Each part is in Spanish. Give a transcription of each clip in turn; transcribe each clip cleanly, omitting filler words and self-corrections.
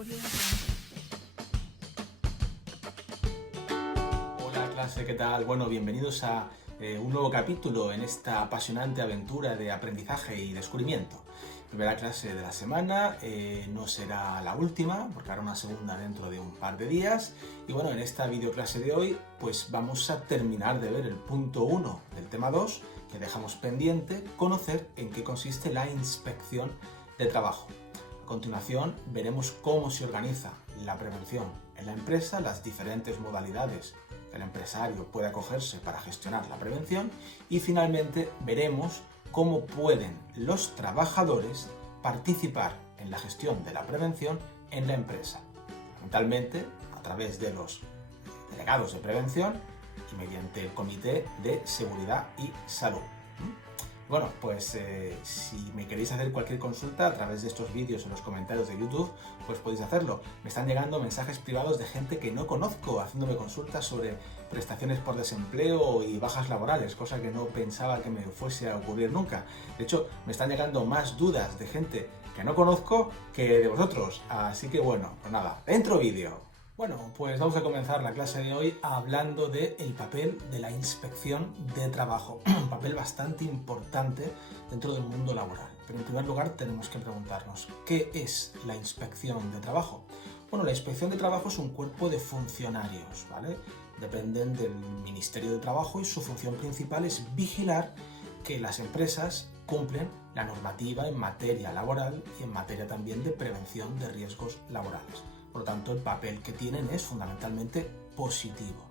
Hola clase, ¿qué tal? Bueno, bienvenidos a un nuevo capítulo en esta apasionante aventura de aprendizaje y descubrimiento. Primera clase de la semana, no será la última, porque hará una segunda dentro de un par de días. Y bueno, en esta videoclase de hoy, pues vamos a terminar de ver el punto 1 del tema 2, que dejamos pendiente, conocer en qué consiste la inspección de trabajo. A continuación, veremos cómo se organiza la prevención en la empresa, las diferentes modalidades que el empresario puede acogerse para gestionar la prevención y finalmente veremos cómo pueden los trabajadores participar en la gestión de la prevención en la empresa, fundamentalmente a través de los delegados de prevención y mediante el Comité de Seguridad y Salud. Bueno, pues si me queréis hacer cualquier consulta a través de estos vídeos en los comentarios de YouTube, pues podéis hacerlo. Me están llegando mensajes privados de gente que no conozco haciéndome consultas sobre prestaciones por desempleo y bajas laborales, cosa que no pensaba que me fuese a ocurrir nunca. De hecho, me están llegando más dudas de gente que no conozco que de vosotros. Así que bueno, pues nada, dentro vídeo. Bueno, pues vamos a comenzar la clase de hoy hablando del papel de la inspección de trabajo, un papel bastante importante dentro del mundo laboral. Pero en primer lugar tenemos que preguntarnos, ¿qué es la inspección de trabajo? Bueno, la inspección de trabajo es un cuerpo de funcionarios, ¿vale? Dependen del Ministerio de Trabajo y su función principal es vigilar que las empresas cumplen la normativa en materia laboral y en materia también de prevención de riesgos laborales. Por lo tanto, el papel que tienen es fundamentalmente positivo.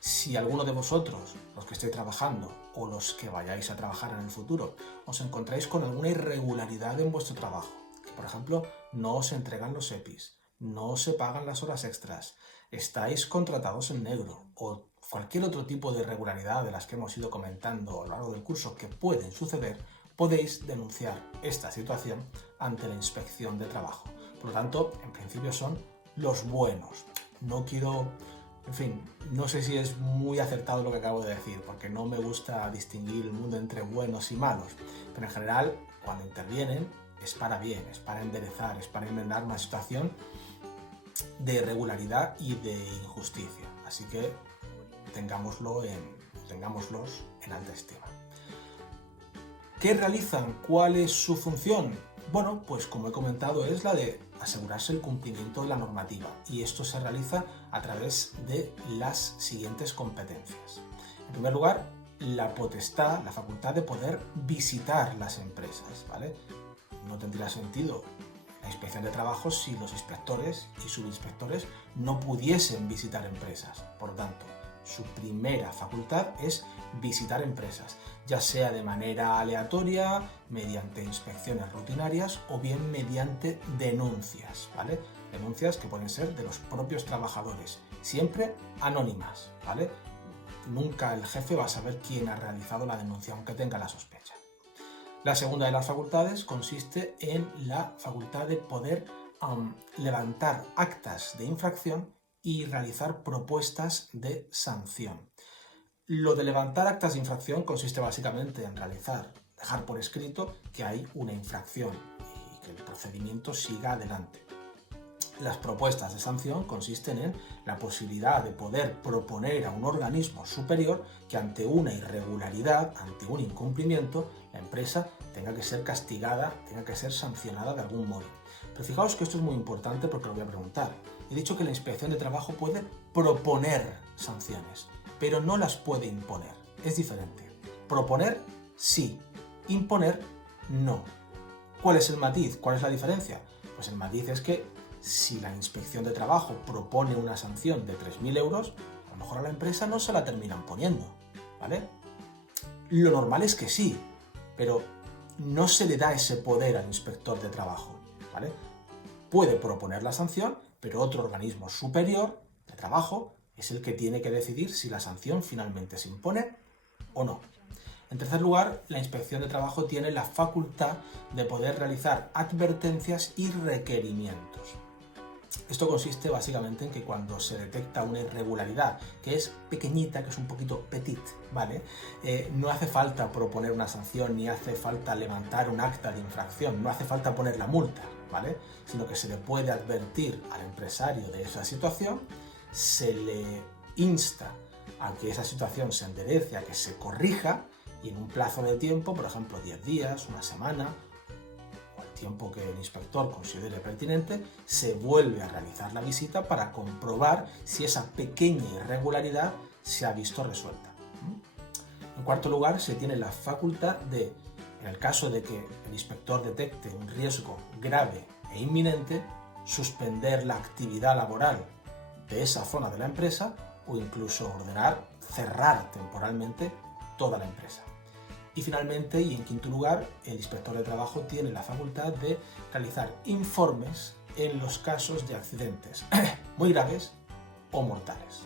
Si alguno de vosotros, los que estéis trabajando o los que vayáis a trabajar en el futuro, os encontráis con alguna irregularidad en vuestro trabajo, que por ejemplo no os entregan los EPIs, no se pagan las horas extras, estáis contratados en negro o cualquier otro tipo de irregularidad de las que hemos ido comentando a lo largo del curso que pueden suceder, podéis denunciar esta situación ante la inspección de trabajo. Por lo tanto, en principio son los buenos. No quiero, en fin, no sé si es muy acertado lo que acabo de decir, porque no me gusta distinguir el mundo entre buenos y malos, pero en general, cuando intervienen, es para bien, es para enderezar, es para enmendar una situación de irregularidad y de injusticia. Así que tengámoslos en alta estima. ¿Qué realizan? ¿Cuál es su función? Bueno, pues como he comentado, es la de asegurarse el cumplimiento de la normativa y esto se realiza a través de las siguientes competencias. En primer lugar, la potestad, la facultad de poder visitar las empresas, ¿vale? No tendría sentido la inspección de trabajo si los inspectores y subinspectores no pudiesen visitar empresas. Por lo tanto, su primera facultad es visitar empresas, ya sea de manera aleatoria, mediante inspecciones rutinarias o bien mediante denuncias, ¿vale? Denuncias que pueden ser de los propios trabajadores, siempre anónimas, ¿vale? Nunca el jefe va a saber quién ha realizado la denuncia, aunque tenga la sospecha. La segunda de las facultades consiste en la facultad de poder levantar actas de infracción y realizar propuestas de sanción. Lo de levantar actas de infracción consiste básicamente en dejar por escrito que hay una infracción y que el procedimiento siga adelante. Las propuestas de sanción consisten en la posibilidad de poder proponer a un organismo superior que ante una irregularidad, ante un incumplimiento, la empresa tenga que ser castigada, tenga que ser sancionada de algún modo. Pero fijaos que esto es muy importante porque lo voy a preguntar. He dicho que la inspección de trabajo puede proponer sanciones, pero no las puede imponer. Es diferente. Proponer, sí. Imponer, no. ¿Cuál es el matiz? ¿Cuál es la diferencia? Pues el matiz es que si la inspección de trabajo propone una sanción de 3.000 euros, a lo mejor a la empresa no se la terminan poniendo, ¿vale? Lo normal es que sí, pero no se le da ese poder al inspector de trabajo, ¿vale? Puede proponer la sanción, pero otro organismo superior de trabajo es el que tiene que decidir si la sanción finalmente se impone o no. En tercer lugar, la inspección de trabajo tiene la facultad de poder realizar advertencias y requerimientos. Esto consiste básicamente en que cuando se detecta una irregularidad que es pequeñita, que es un poquito petit, ¿vale? No hace falta proponer una sanción ni hace falta levantar un acta de infracción, no hace falta poner la multa, ¿vale? Sino que se le puede advertir al empresario de esa situación, se le insta a que esa situación se enderece, a que se corrija, y en un plazo de tiempo, por ejemplo 10 días, una semana, o el tiempo que el inspector considere pertinente, se vuelve a realizar la visita para comprobar si esa pequeña irregularidad se ha visto resuelta. En cuarto lugar, se tiene la facultad de, en el caso de que el inspector detecte un riesgo grave e inminente, suspender la actividad laboral de esa zona de la empresa o incluso ordenar cerrar temporalmente toda la empresa. Y finalmente, y en quinto lugar, el inspector de trabajo tiene la facultad de realizar informes en los casos de accidentes muy graves o mortales.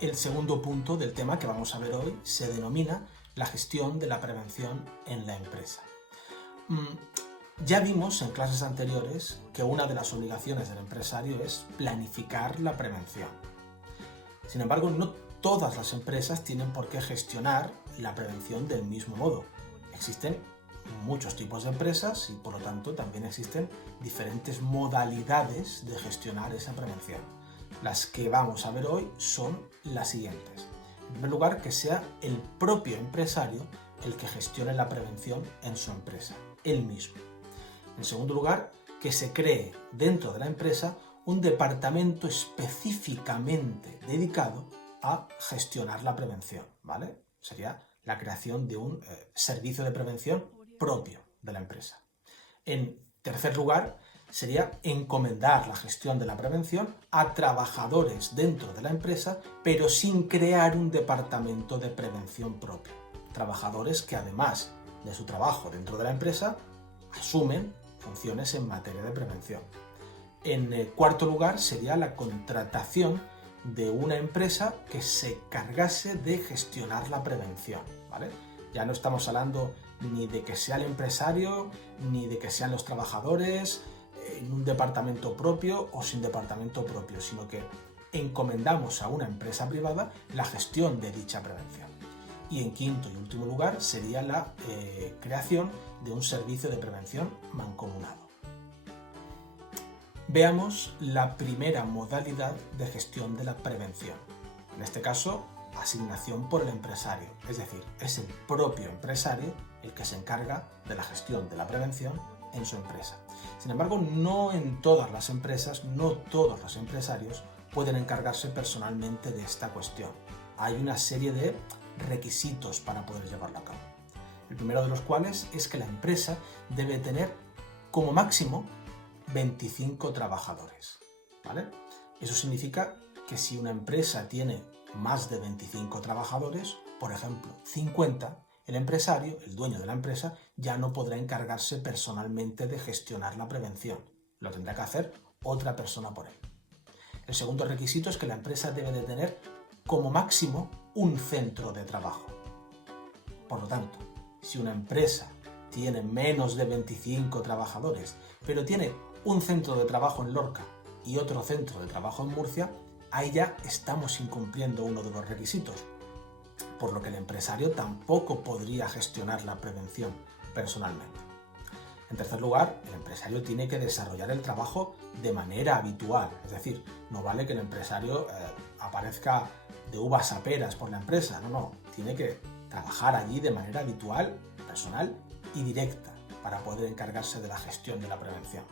El segundo punto del tema que vamos a ver hoy se denomina la gestión de la prevención en la empresa. Ya vimos en clases anteriores que una de las obligaciones del empresario es planificar la prevención. Sin embargo, no todas las empresas tienen por qué gestionar la prevención del mismo modo. Existen muchos tipos de empresas y por lo tanto también existen diferentes modalidades de gestionar esa prevención. Las que vamos a ver hoy son las siguientes. En primer lugar, que sea el propio empresario el que gestione la prevención en su empresa, él mismo. En segundo lugar, que se cree dentro de la empresa un departamento específicamente dedicado a gestionar la prevención, ¿vale? Sería la creación de un servicio de prevención propio de la empresa. En tercer lugar, sería encomendar la gestión de la prevención a trabajadores dentro de la empresa, pero sin crear un departamento de prevención propio. Trabajadores que además de su trabajo dentro de la empresa, asumen funciones en materia de prevención. En cuarto lugar, sería la contratación de una empresa que se encargase de gestionar la prevención, ¿vale? Ya no estamos hablando ni de que sea el empresario, ni de que sean los trabajadores en un departamento propio o sin departamento propio, sino que encomendamos a una empresa privada la gestión de dicha prevención. Y en quinto y último lugar sería la creación de un servicio de prevención mancomunado. Veamos la primera modalidad de gestión de la prevención. En este caso, asignación por el empresario, es decir, es el propio empresario el que se encarga de la gestión de la prevención en su empresa. Sin embargo, no en todas las empresas, no todos los empresarios pueden encargarse personalmente de esta cuestión. Hay una serie de requisitos para poder llevarlo a cabo. El primero de los cuales es que la empresa debe tener como máximo 25 trabajadores, ¿vale? Eso significa que si una empresa tiene más de 25 trabajadores, por ejemplo 50, el empresario, el dueño de la empresa, ya no podrá encargarse personalmente de gestionar la prevención. Lo tendrá que hacer otra persona por él. El segundo requisito es que la empresa debe de tener como máximo un centro de trabajo. Por lo tanto, si una empresa tiene menos de 25 trabajadores, pero tiene un centro de trabajo en Lorca y otro centro de trabajo en Murcia, ahí ya estamos incumpliendo uno de los requisitos, por lo que el empresario tampoco podría gestionar la prevención personalmente. En tercer lugar, el empresario tiene que desarrollar el trabajo de manera habitual, es decir, no vale que el empresario aparezca de uvas a peras por la empresa, no, tiene que trabajar allí de manera habitual, personal y directa para poder encargarse de la gestión de la prevención.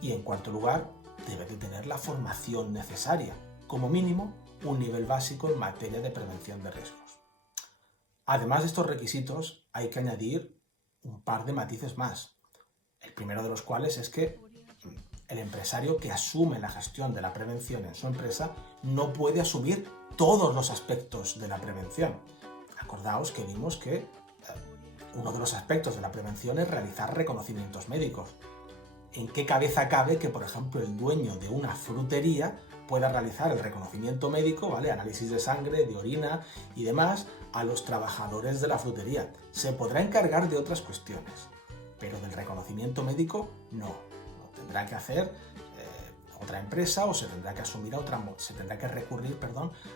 Y en cuarto lugar, debe de tener la formación necesaria, como mínimo un nivel básico en materia de prevención de riesgos. Además de estos requisitos, hay que añadir un par de matices más. El primero de los cuales es que el empresario que asume la gestión de la prevención en su empresa no puede asumir todos los aspectos de la prevención. Acordaos que vimos que uno de los aspectos de la prevención es realizar reconocimientos médicos. ¿En qué cabeza cabe que, por ejemplo, el dueño de una frutería pueda realizar el reconocimiento médico, ¿vale? Análisis de sangre, de orina y demás a los trabajadores de la frutería? Se podrá encargar de otras cuestiones, pero del reconocimiento médico no. Lo tendrá que hacer otra empresa o se tendrá que recurrir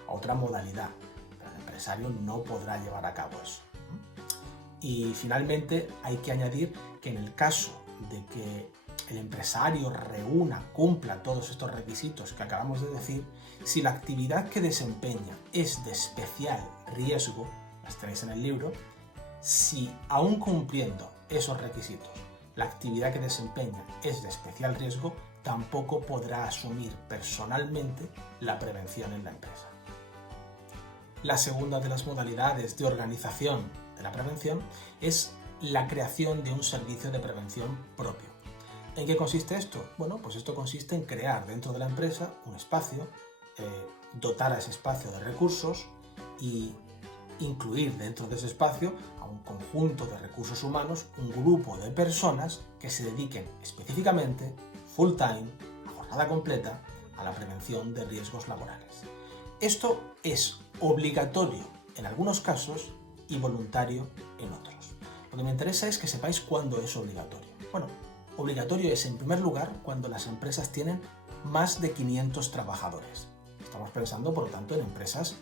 a otra modalidad. Pero el empresario no podrá llevar a cabo eso. Y finalmente hay que añadir que en el caso de que el empresario reúna, cumpla todos estos requisitos que acabamos de decir, si la actividad que desempeña es de especial riesgo, las tenéis en el libro, si aún cumpliendo esos requisitos, la actividad que desempeña es de especial riesgo, tampoco podrá asumir personalmente la prevención en la empresa. La segunda de las modalidades de organización de la prevención es la creación de un servicio de prevención propio. ¿En qué consiste esto? Bueno, pues esto consiste en crear dentro de la empresa un espacio, dotar a ese espacio de recursos y incluir dentro de ese espacio a un conjunto de recursos humanos, un grupo de personas que se dediquen específicamente, full time, a jornada completa, a la prevención de riesgos laborales. Esto es obligatorio en algunos casos y voluntario en otros. Lo que me interesa es que sepáis cuándo es obligatorio. Bueno, obligatorio es en primer lugar cuando las empresas tienen más de 500 trabajadores. Estamos pensando, por lo tanto, en empresas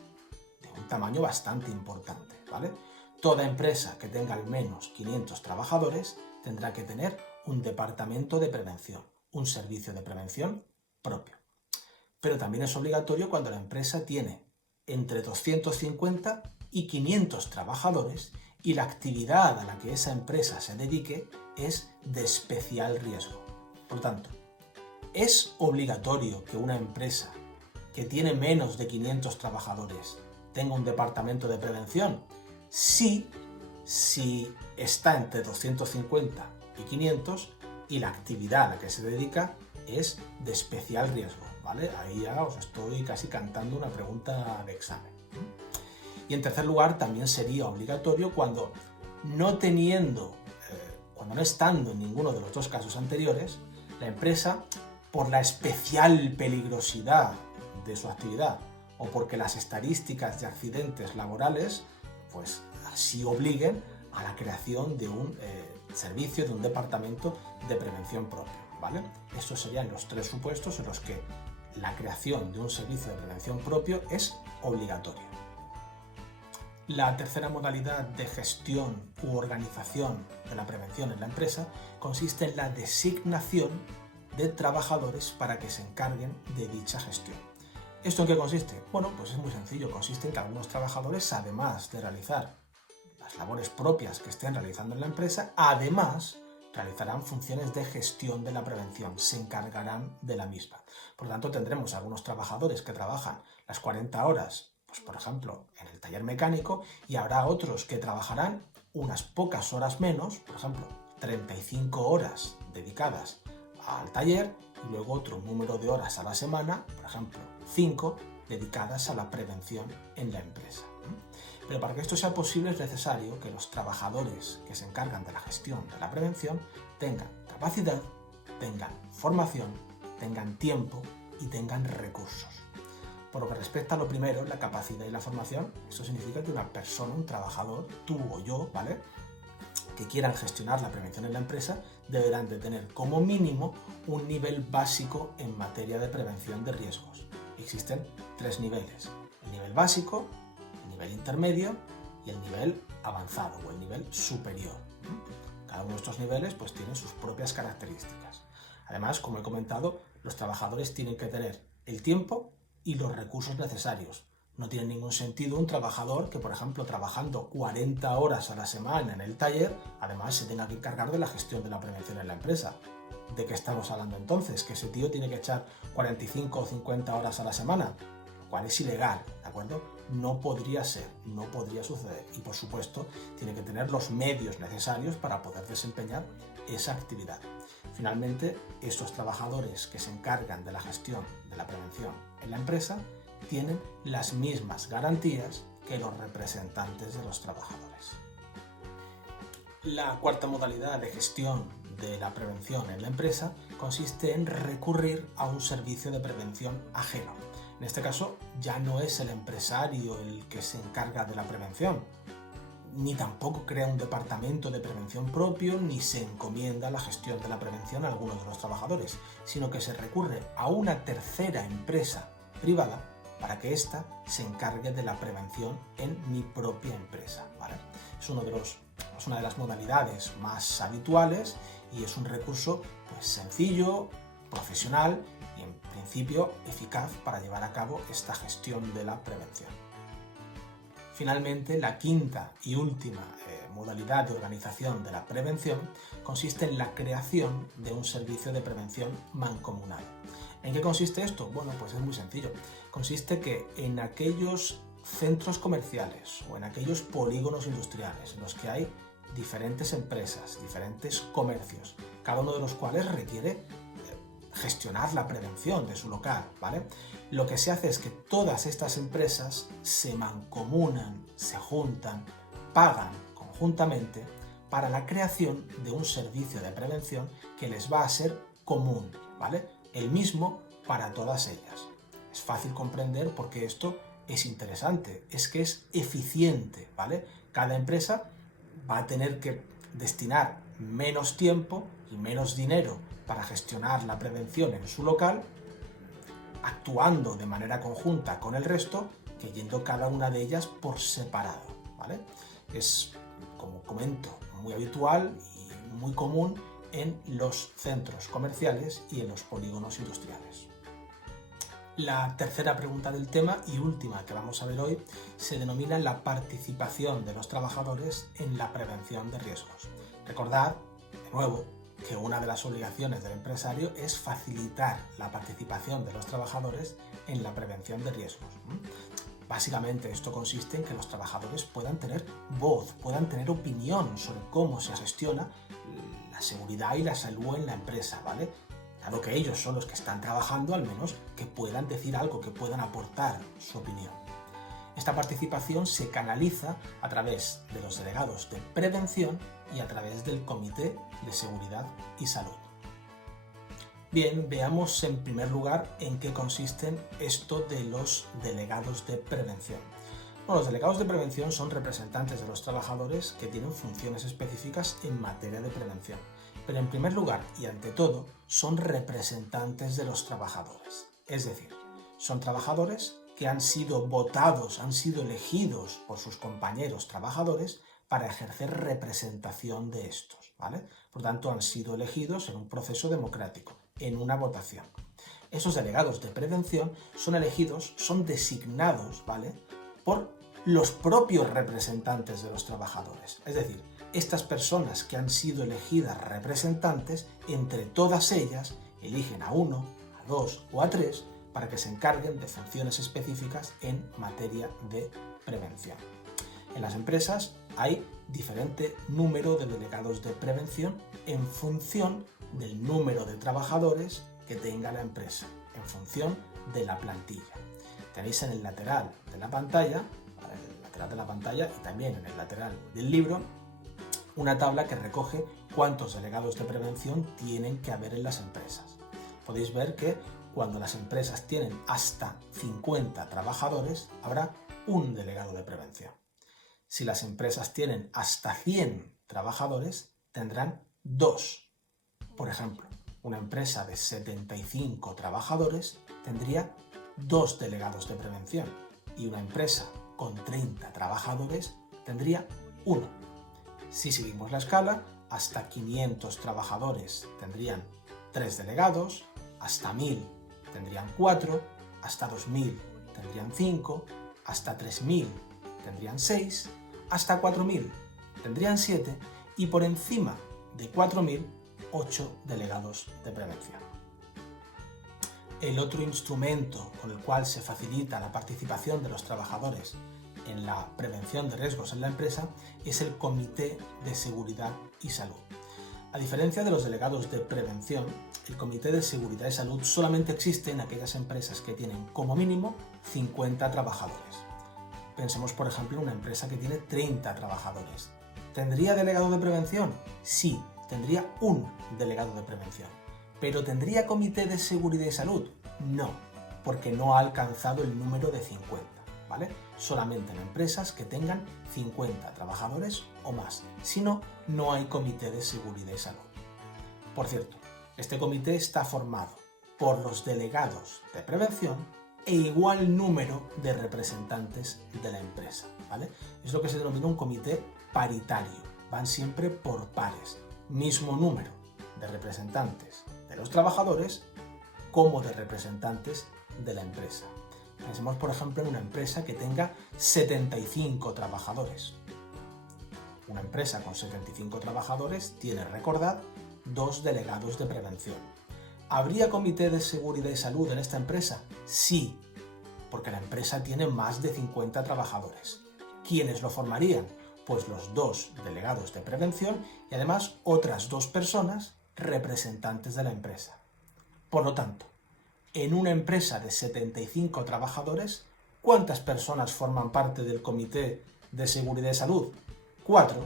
de un tamaño bastante importante, ¿vale? Toda empresa que tenga al menos 500 trabajadores tendrá que tener un departamento de prevención, un servicio de prevención propio. Pero también es obligatorio cuando la empresa tiene entre 250 y 500 trabajadores y la actividad a la que esa empresa se dedique es de especial riesgo. Por tanto, ¿es obligatorio que una empresa que tiene menos de 500 trabajadores tenga un departamento de prevención? Sí, si está entre 250 y 500 y la actividad a la que se dedica es de especial riesgo, ¿vale? Ahí ya os estoy casi cantando una pregunta de examen. Y en tercer lugar, también sería obligatorio cuando no estando en ninguno de los dos casos anteriores, la empresa, por la especial peligrosidad de su actividad o porque las estadísticas de accidentes laborales, pues así obliguen a la creación de un servicio, de un departamento de prevención propio, ¿vale? Estos serían los tres supuestos en los que la creación de un servicio de prevención propio es obligatorio. La tercera modalidad de gestión u organización de la prevención en la empresa consiste en la designación de trabajadores para que se encarguen de dicha gestión. ¿Esto en qué consiste? Bueno, pues es muy sencillo. Consiste en que algunos trabajadores, además de realizar las labores propias que estén realizando en la empresa, además realizarán funciones de gestión de la prevención, se encargarán de la misma. Por lo tanto, tendremos algunos trabajadores que trabajan las 40 horas, pues por ejemplo, en el taller mecánico, y habrá otros que trabajarán unas pocas horas menos, por ejemplo, 35 horas dedicadas al taller, y luego otro número de horas a la semana, por ejemplo, 5 dedicadas a la prevención en la empresa. Pero para que esto sea posible es necesario que los trabajadores que se encargan de la gestión de la prevención tengan capacidad, tengan formación, tengan tiempo y tengan recursos. Por lo que respecta a lo primero, la capacidad y la formación, eso significa que una persona, un trabajador, tú o yo, ¿vale?, que quieran gestionar la prevención en la empresa, deberán de tener como mínimo un nivel básico en materia de prevención de riesgos. Existen 3 niveles: el nivel básico, el nivel intermedio y el nivel avanzado o el nivel superior. Cada uno de estos niveles pues tiene sus propias características. Además, como he comentado, los trabajadores tienen que tener el tiempo y los recursos necesarios. No tiene ningún sentido un trabajador que, por ejemplo, trabajando 40 horas a la semana en el taller, además se tenga que encargar de la gestión de la prevención en la empresa. ¿De qué estamos hablando entonces? ¿Que ese tío tiene que echar 45 o 50 horas a la semana? Lo cual es ilegal, ¿de acuerdo? No podría ser, no podría suceder. Y por supuesto, tiene que tener los medios necesarios para poder desempeñar esa actividad. Finalmente, estos trabajadores que se encargan de la gestión de la prevención en la empresa tienen las mismas garantías que los representantes de los trabajadores. La cuarta modalidad de gestión de la prevención en la empresa consiste en recurrir a un servicio de prevención ajeno. En este caso, ya no es el empresario el que se encarga de la prevención, ni tampoco crea un departamento de prevención propio, ni se encomienda la gestión de la prevención a algunos de los trabajadores, sino que se recurre a una tercera empresa privada para que ésta se encargue de la prevención en mi propia empresa, ¿vale? Es una de las modalidades más habituales y es un recurso pues, sencillo, profesional y en principio eficaz para llevar a cabo esta gestión de la prevención. Finalmente, la quinta y última modalidad de organización de la prevención consiste en la creación de un servicio de prevención mancomunado. ¿En qué consiste esto? Bueno, pues es muy sencillo. Consiste que en aquellos centros comerciales o en aquellos polígonos industriales en los que hay diferentes empresas, diferentes comercios, cada uno de los cuales requiere gestionar la prevención de su local, ¿vale? Lo que se hace es que todas estas empresas se mancomunan, se juntan, pagan conjuntamente para la creación de un servicio de prevención que les va a ser común, ¿vale? El mismo para todas ellas. Es fácil comprender por qué esto es interesante, es que es eficiente, ¿vale? Cada empresa va a tener que destinar menos tiempo y menos dinero para gestionar la prevención en su local, actuando de manera conjunta con el resto, que yendo cada una de ellas por separado, ¿vale? Es, como comento, muy habitual y muy común en los centros comerciales y en los polígonos industriales. La tercera pregunta del tema y última que vamos a ver hoy se denomina la participación de los trabajadores en la prevención de riesgos. Recordad, de nuevo, que una de las obligaciones del empresario es facilitar la participación de los trabajadores en la prevención de riesgos. Básicamente esto consiste en que los trabajadores puedan tener voz, puedan tener opinión sobre cómo se gestiona la seguridad y la salud en la empresa, ¿vale? Dado que ellos son los que están trabajando, al menos que puedan decir algo, que puedan aportar su opinión. Esta participación se canaliza a través de los delegados de prevención y a través del Comité de Seguridad y Salud. Bien, veamos en primer lugar en qué consisten esto de los delegados de prevención. Bueno, los delegados de prevención son representantes de los trabajadores que tienen funciones específicas en materia de prevención. Pero en primer lugar y ante todo, son representantes de los trabajadores. Es decir, son trabajadores que han sido votados, han sido elegidos por sus compañeros trabajadores para ejercer representación de estos, ¿vale? Por tanto, han sido elegidos en un proceso democrático, en una votación. Esos delegados de prevención son elegidos, son designados, ¿vale?, por los propios representantes de los trabajadores. Es decir, estas personas que han sido elegidas representantes, entre todas ellas, eligen a uno, a dos o a tres para que se encarguen de funciones específicas en materia de prevención. En las empresas hay diferente número de delegados de prevención en función del número de trabajadores que tenga la empresa, en función de la plantilla. Tenéis en el lateral de la pantalla, y también en el lateral del libro, una tabla que recoge cuántos delegados de prevención tienen que haber en las empresas. Podéis ver que cuando las empresas tienen hasta 50 trabajadores, habrá un delegado de prevención. Si las empresas tienen hasta 100 trabajadores, tendrán 2. Por ejemplo, una empresa de 75 trabajadores tendría 2 delegados de prevención y una empresa con 30 trabajadores tendría 1. Si seguimos la escala, hasta 500 trabajadores tendrían 3 delegados, hasta 1000 tendrían 4, hasta 2000 tendrían 5, hasta 3000 tendrían 6, hasta 4000 tendrían 7 y por encima de 4000, 8 delegados de prevención. El otro instrumento con el cual se facilita la participación de los trabajadores en la prevención de riesgos en la empresa es el Comité de Seguridad y Salud. A diferencia de los delegados de prevención, el Comité de Seguridad y Salud solamente existe en aquellas empresas que tienen como mínimo 50 trabajadores. Pensemos, por ejemplo, en una empresa que tiene 30 trabajadores. ¿Tendría delegado de prevención? Sí, tendría un delegado de prevención. ¿Pero tendría Comité de Seguridad y Salud? No, porque no ha alcanzado el número de 50. ¿Vale? Solamente en empresas que tengan 50 trabajadores o más. Si no, no hay comité de seguridad y salud. Por cierto, este comité está formado por los delegados de prevención e igual número de representantes de la empresa, ¿vale? Es lo que se denomina un comité paritario. Van siempre por pares, mismo número, de representantes de los trabajadores como de representantes de la empresa. Pensemos, por ejemplo, en una empresa que tenga 75 trabajadores. Una empresa con 75 trabajadores tiene, recordad, 2 delegados de prevención. ¿Habría comité de seguridad y salud en esta empresa? Sí, porque la empresa tiene más de 50 trabajadores. ¿Quiénes lo formarían? Pues los 2 delegados de prevención y además otras 2 personas representantes de la empresa. Por lo tanto, en una empresa de 75 trabajadores, ¿cuántas personas forman parte del comité de seguridad y salud? 4,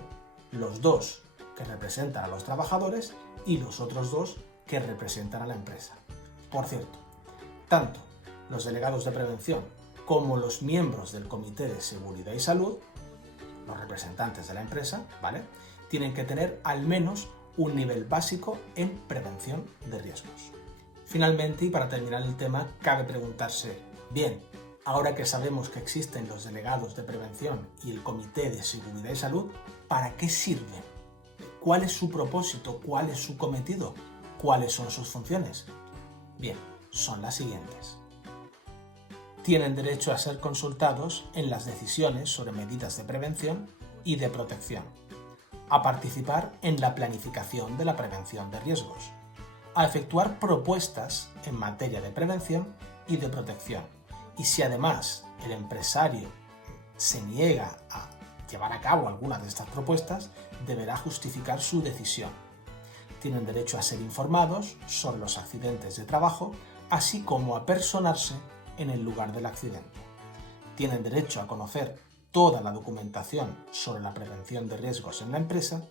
los 2 que representan a los trabajadores y los otros 2 que representan a la empresa. Por cierto, tanto los delegados de prevención como los miembros del comité de seguridad y salud, los representantes de la empresa, ¿vale?, tienen que tener al menos un nivel básico en prevención de riesgos. Finalmente, y para terminar el tema, cabe preguntarse, bien, ahora que sabemos que existen los delegados de prevención y el comité de seguridad y salud, ¿para qué sirven? ¿Cuál es su propósito? ¿Cuál es su cometido? ¿Cuáles son sus funciones? Bien, son las siguientes. Tienen derecho a ser consultados en las decisiones sobre medidas de prevención y de protección, a participar en la planificación de la prevención de riesgos, a efectuar propuestas en materia de prevención y de protección. Y si además el empresario se niega a llevar a cabo alguna de estas propuestas, deberá justificar su decisión. Tienen derecho a ser informados sobre los accidentes de trabajo, así como a personarse en el lugar del accidente. Tienen derecho a conocer toda la documentación sobre la prevención de riesgos en la empresa,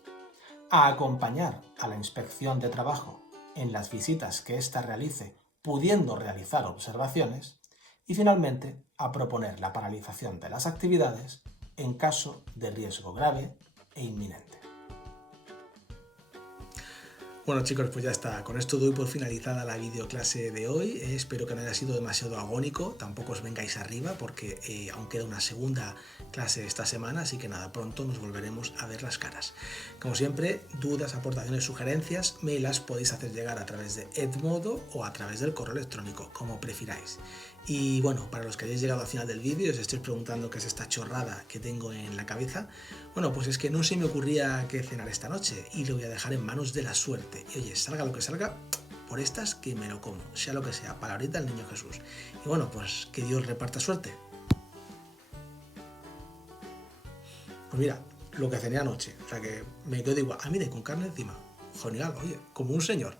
a acompañar a la inspección de trabajo en las visitas que ésta realice, pudiendo realizar observaciones, y finalmente a proponer la paralización de las actividades en caso de riesgo grave e inminente. Bueno, chicos, pues ya está. Con esto doy por finalizada la videoclase de hoy. Espero que no haya sido demasiado agónico. Tampoco os vengáis arriba porque aún queda una segunda clase esta semana, así que nada, pronto nos volveremos a ver las caras. Como siempre, dudas, aportaciones, sugerencias, me las podéis hacer llegar a través de Edmodo o a través del correo electrónico, como prefiráis. Y bueno, para los que hayáis llegado al final del vídeo y os estéis preguntando qué es esta chorrada que tengo en la cabeza, bueno, pues es que no se me ocurría qué cenar esta noche y lo voy a dejar en manos de la suerte. Y oye, salga lo que salga, por estas que me lo como, sea lo que sea, palabrita del niño Jesús. Y bueno, pues que Dios reparta suerte. Pues mira, lo que cené anoche, o sea que me quedo igual, a mí de con carne encima, genial, oye, como un señor.